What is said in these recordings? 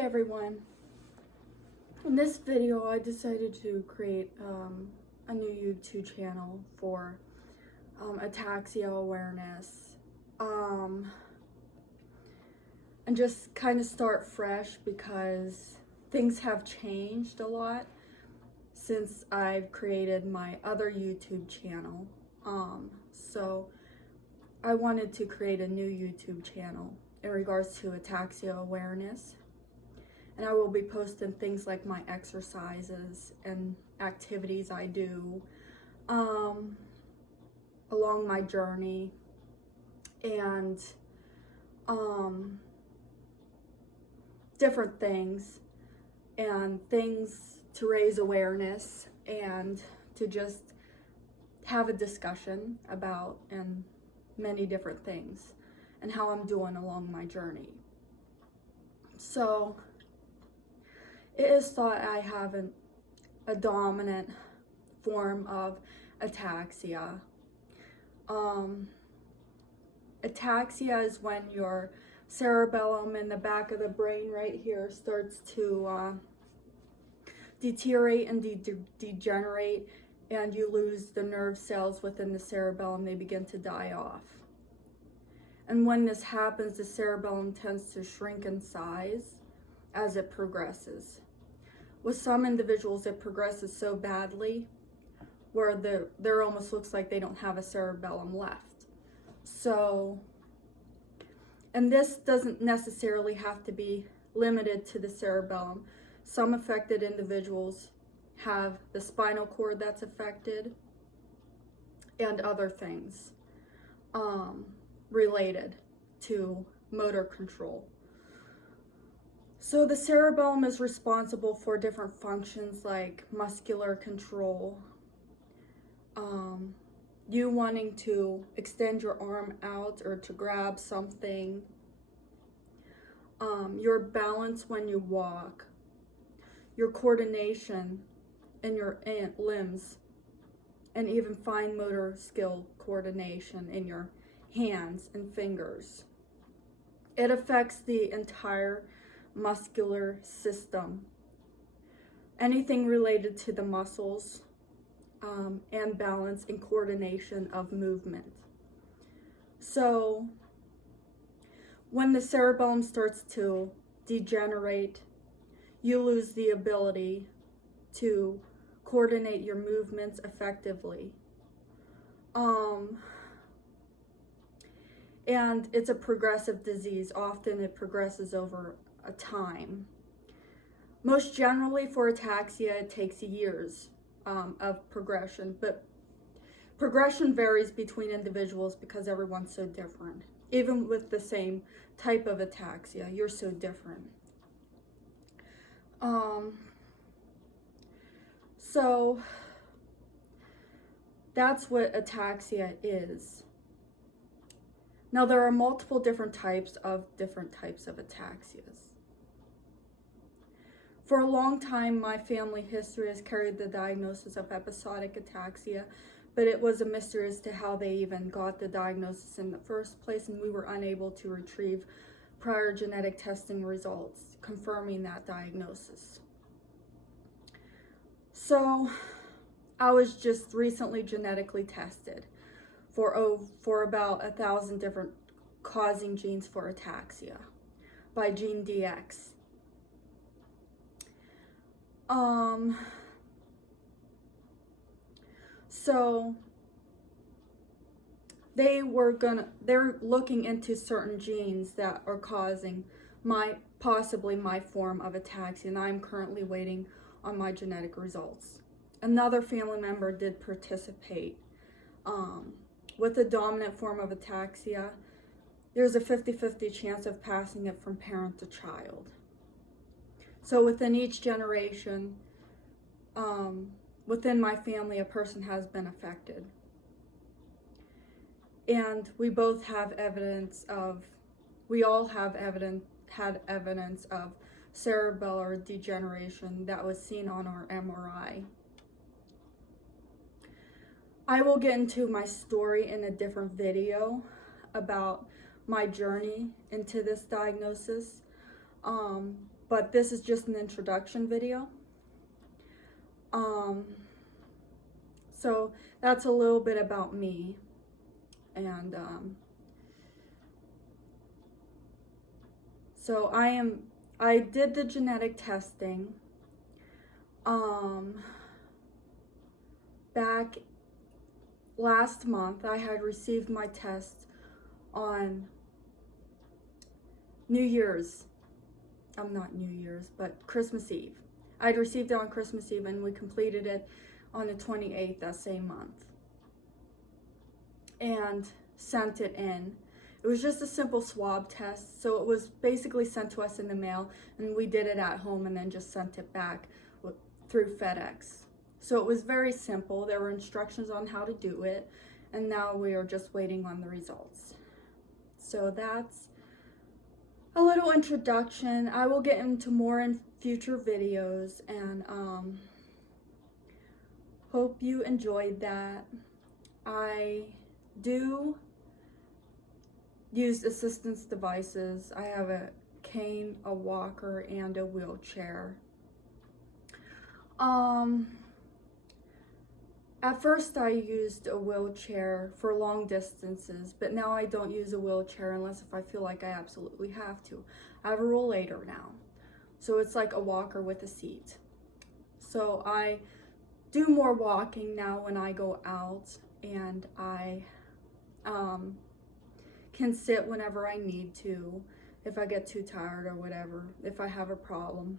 everyone. In this video I decided to create a new YouTube channel for ataxia awareness and just kind of start fresh because things have changed a lot since I've created my other YouTube channel. So I wanted to create a new YouTube channel in regards to ataxia awareness. And I will be posting things like my exercises and activities I do along my journey, and different things to raise awareness and to just have a discussion about and many different things and how I'm doing along my journey. So it is thought I have a dominant form of ataxia. Ataxia is when your cerebellum in the back of the brain right here starts to deteriorate and degenerate, and you lose the nerve cells within the cerebellum. They begin to die off. And when this happens, the cerebellum tends to shrink in size as it progresses. With some individuals, it progresses so badly where there almost looks like they don't have a cerebellum left. So, and this doesn't necessarily have to be limited to the cerebellum. Some affected individuals have the spinal cord that's affected and other things related to motor control. So the cerebellum is responsible for different functions like muscular control, you wanting to extend your arm out or to grab something, your balance when you walk, your coordination in your limbs, and even fine motor skill coordination in your hands and fingers. It affects the entire muscular system, anything related to the muscles, and balance and coordination of movement. So when the cerebellum starts to degenerate, you lose the ability to coordinate your movements effectively. And it's a progressive disease. Often it progresses over a time. Most generally for ataxia, it takes years of progression, but progression varies between individuals because everyone's so different. Even with the same type of ataxia, you're so different. So that's what ataxia is. Now there are multiple different types of ataxias. For a long time, my family history has carried the diagnosis of episodic ataxia, but it was a mystery as to how they even got the diagnosis in the first place, and we were unable to retrieve prior genetic testing results confirming that diagnosis. So I was just recently genetically tested for about 1,000 different causing genes for ataxia by GeneDx. So they're looking into certain genes that are causing possibly my form of ataxia, and I'm currently waiting on my genetic results. Another family member did participate with a dominant form of ataxia. There's a 50-50 chance of passing it from parent to child. So within each generation, within my family, a person has been affected. And we both have we all have had evidence of cerebellar degeneration that was seen on our MRI. I will get into my story in a different video about my journey into this diagnosis. But this is just an introduction video. So that's a little bit about me. And so I did the genetic testing back last month. I had received my test on not New Year's, but Christmas Eve. I'd received it on Christmas Eve, and we completed it on the 28th that same month and sent it in. It was just a simple swab test, so it was basically sent to us in the mail, and we did it at home and then just sent it back through FedEx. So it was very simple. There were instructions on how to do it, and now we are just waiting on the results. So that's a little introduction. I will get into more in future videos, and hope you enjoyed that. I do use assistance devices. I have a cane, a walker, and a wheelchair. At first I used a wheelchair for long distances, but now I don't use a wheelchair unless if I feel like I absolutely have to. I have a rollator now, so it's like a walker with a seat. So I do more walking now when I go out, and I can sit whenever I need to, if I get too tired or whatever, if I have a problem.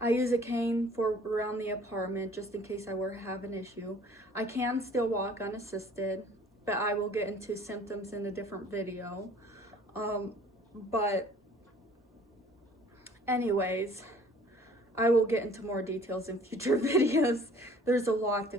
I use a cane for around the apartment just in case I were to have an issue. I can still walk unassisted, but I will get into symptoms in a different video. But anyways, I will get into more details in future videos. There's a lot to